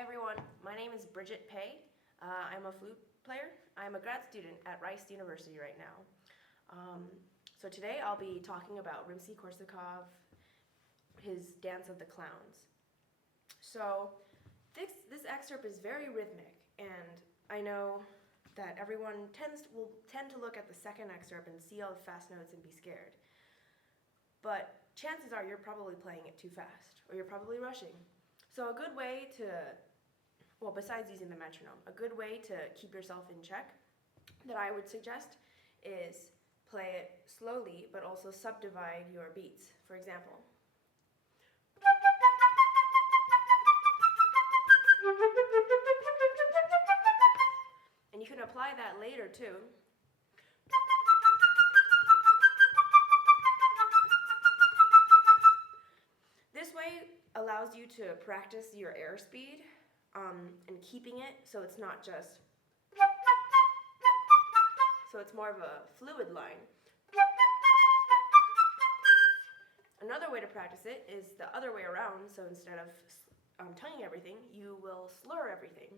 Hi everyone, my name is Bridget Pei. I'm a flute player. I'm a grad student at Rice University right now. So today I'll be talking about Rimsky-Korsakov, his Dance of the Clowns. So this excerpt is very rhythmic, and I know that everyone will tend to look at the second excerpt and see all the fast notes and be scared. But chances are you're probably playing it too fast, or you're probably rushing. So a good way to, well, besides using the metronome, a good way to keep yourself in check that I would suggest is play it slowly, but also subdivide your beats. For example, and you can apply that later too. This way allows you to practice your airspeed and keeping it so it's not just, so it's more of a fluid line. Another way to practice it is the other way around, so instead of tonguing everything, you will slur everything.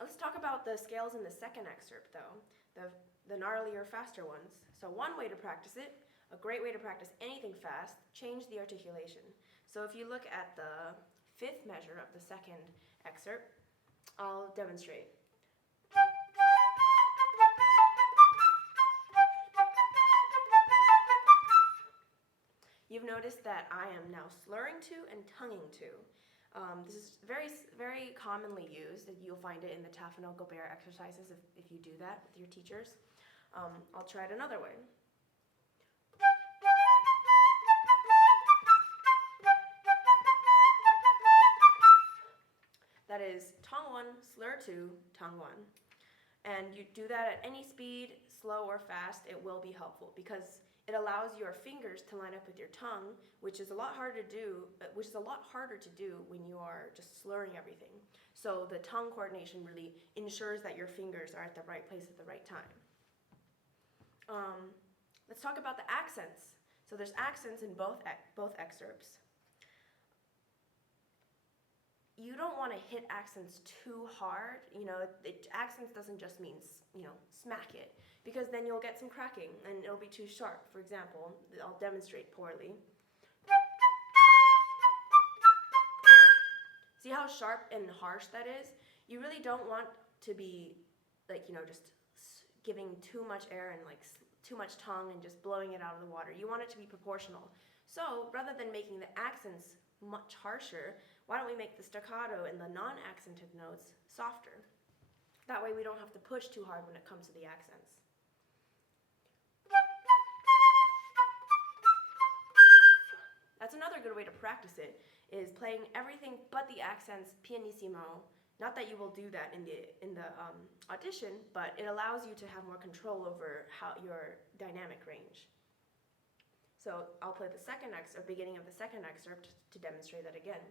Let's talk about the scales in the second excerpt though, the gnarlier, faster ones. So one way to practice it, a great way to practice anything fast, change the articulation. So if you look at the fifth measure of the second excerpt, I'll demonstrate. You've noticed that I am now slurring to and tonguing to. This is very, very commonly used. You'll find it in the Tafanel-Gobert exercises if you do that with your teachers. I'll try it another way. That is tongue one, slur two, tongue one. And you do that at any speed, slow or fast, it will be helpful because it allows your fingers to line up with your tongue, which is a lot harder to do when you are just slurring everything. So the tongue coordination really ensures that your fingers are at the right place at the right time. Let's talk about the accents. So there's accents in both excerpts. You don't want to hit accents too hard. Accents doesn't just mean, smack it, because then you'll get some cracking and it'll be too sharp. For example, I'll demonstrate poorly. See how sharp and harsh that is? You really don't want to be just giving too much air and too much tongue and just blowing it out of the water. You want it to be proportional. So rather than making the accents much harsher, why don't we make the staccato and the non-accented notes softer? That way we don't have to push too hard when it comes to the accents. That's another good way to practice it, is playing everything but the accents pianissimo. Not that you will do that in the audition, but it allows you to have more control over your dynamic range. So I'll play the beginning of the second excerpt to demonstrate that again.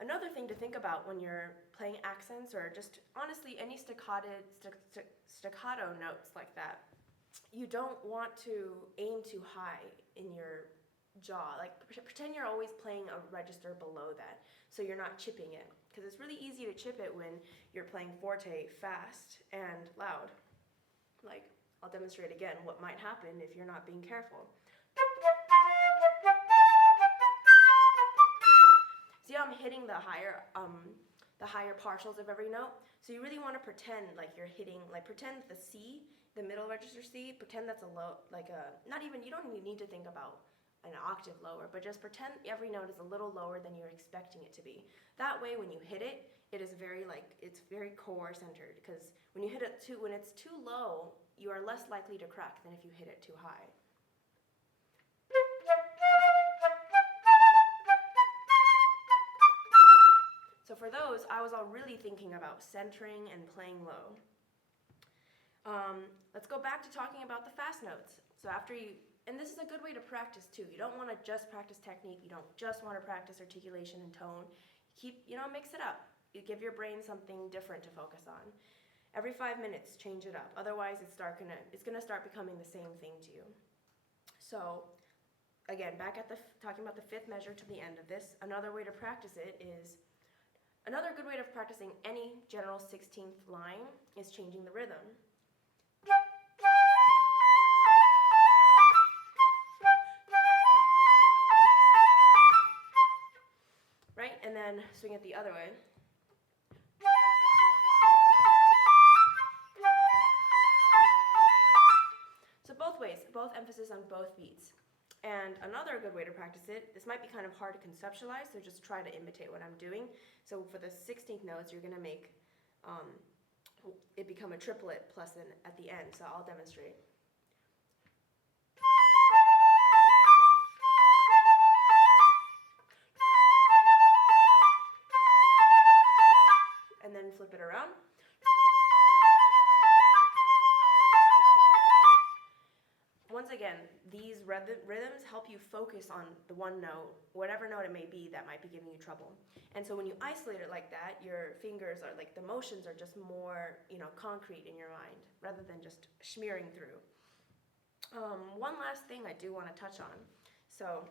Another thing to think about when you're playing accents, or just honestly any staccato notes like that, you don't want to aim too high in your jaw. Pretend you're always playing a register below that, so you're not chipping it. Because it's really easy to chip it when you're playing forte fast and loud. I'll demonstrate again what might happen if you're not being careful. See how I'm hitting the higher partials of every note? So you really want to pretend like you're hitting, pretend the C, the middle register C, pretend that's a low, you don't even need to think about an octave lower, but just pretend every note is a little lower than you're expecting it to be. That way when you hit it, it is it's very core centered, because when you hit it when it's too low, you are less likely to crack than if you hit it too high. So for those, I was all really thinking about centering and playing low. Let's go back to talking about the fast notes. So and this is a good way to practice too. You don't want to just practice technique. You don't just want to practice articulation and tone. Mix it up. You give your brain something different to focus on. Every 5 minutes, change it up. Otherwise, it's gonna start becoming the same thing to you. So, again, back at talking about the fifth measure to the end of this. Another way to practice it is another good way of practicing any general 16th line is changing the rhythm. Right? And then swing it the other way. So both ways, both emphasis on both beats. And another good way to practice it, this might be kind of hard to conceptualize, so just try to imitate what I'm doing. So for the 16th notes, you're going to make it become a triplet plus an at the end, so I'll demonstrate. And then flip it around. Once again, these rhythms help you focus on the one note, whatever note it may be that might be giving you trouble. And so when you isolate it like that, your fingers are like, the motions are just more, concrete in your mind, rather than just smearing through. One last thing I do want to touch on. So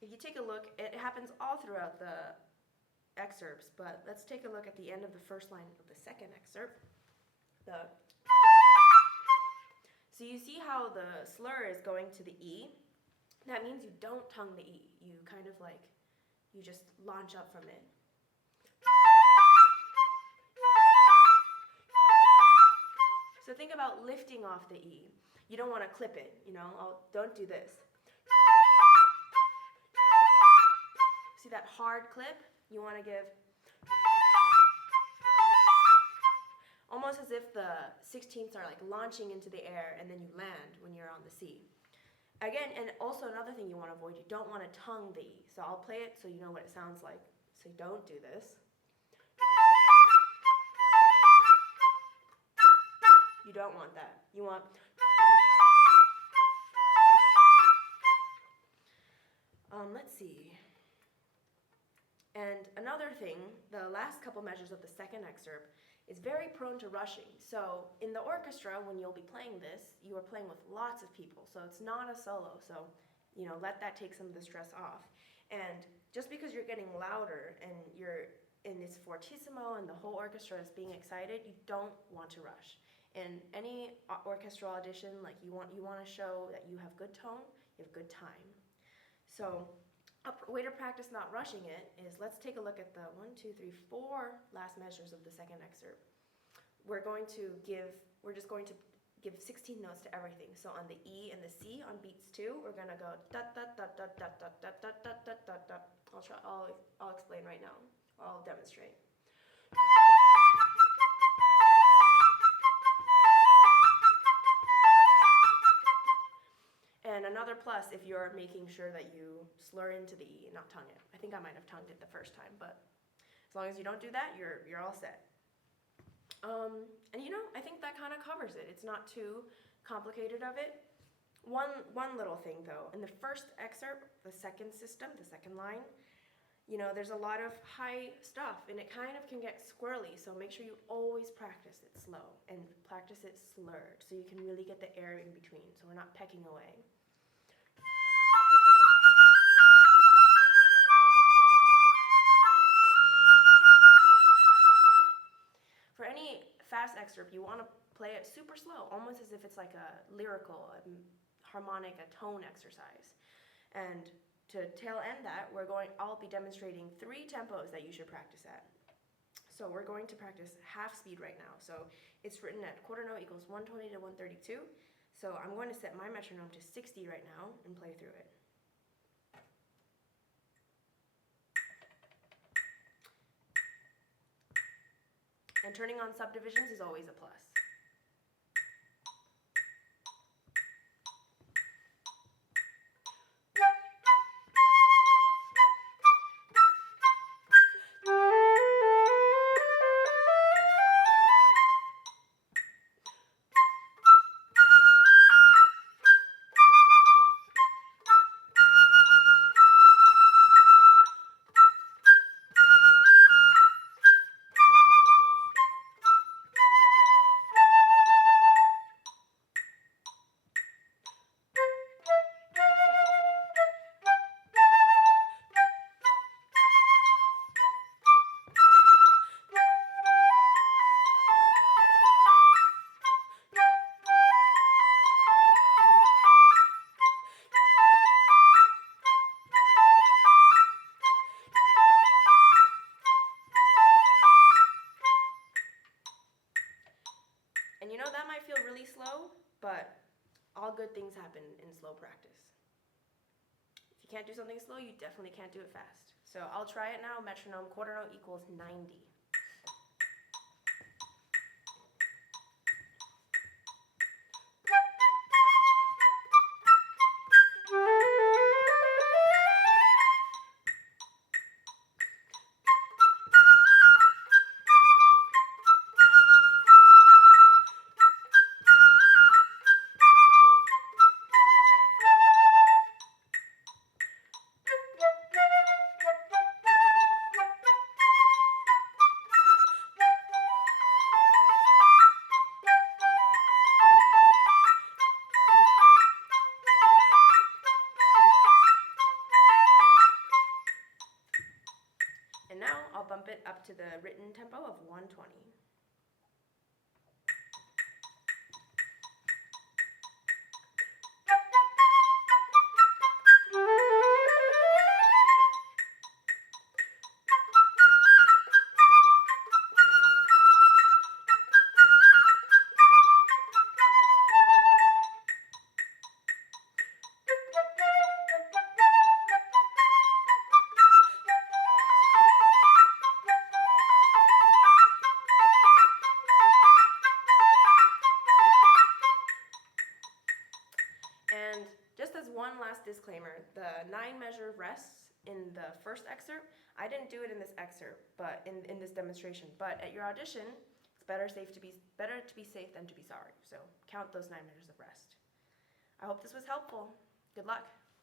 if you take a look, it happens all throughout the excerpts, but let's take a look at the end of the first line of the second excerpt. So you see how the slur is going to the E? That means you don't tongue the E. You kind of you just launch up from it. So think about lifting off the E. You don't want to clip it, don't do this. See that hard clip? You want to give almost as if the 16ths are launching into the air and then you land when you're on the C. Again, and also another thing you want to avoid, you don't want to tongue the E. So I'll play it so you know what it sounds like. So don't do this. You don't want that. You want... let's see. And another thing, the last couple measures of the second excerpt is very prone to rushing. So in the orchestra, when you'll be playing this, you are playing with lots of people. So it's not a solo. So, let that take some of the stress off. And just because you're getting louder and you're in this fortissimo and the whole orchestra is being excited, you don't want to rush. In any orchestral audition, you want to show that you have good tone, you have good time. So a way to practice not rushing it is, let's take a look at the 1, 2, 3, 4 last measures of the second excerpt. We're just going to give 16 notes to everything. So on the E and the C on beats 2, we're gonna go da da da da da da da da da da da da. I'll explain right now. I'll demonstrate. And another plus if you're making sure that you slur into the E and not tongue it. I think I might have tongued it the first time, but as long as you don't do that, you're all set. And I think that kind of covers it. It's not too complicated of it. One little thing though, in the first excerpt, the second system, the second line, there's a lot of high stuff and it kind of can get squirrely. So make sure you always practice it slow and practice it slurred so you can really get the air in between so we're not pecking away. For any fast excerpt, you want to play it super slow, almost as if it's like a lyrical, harmonic, a tone exercise. And to tail end that, I'll be demonstrating 3 tempos that you should practice at. So we're going to practice half speed right now. So it's written at quarter note equals 120 to 132. So I'm going to set my metronome to 60 right now and play through it. And turning on subdivisions is always a plus. you know, that might feel really slow, but all good things happen in slow practice. If you can't do something slow, you definitely can't do it fast. So I'll try it now. Metronome, quarter note equals 90. And now I'll bump it up to the written tempo of 120. And just as one last disclaimer, the 9-measure rests in the first excerpt, I didn't do it in this excerpt, but in this demonstration. But at your audition, it's better to be safe than to be sorry. So count those 9 measures of rest. I hope this was helpful. Good luck.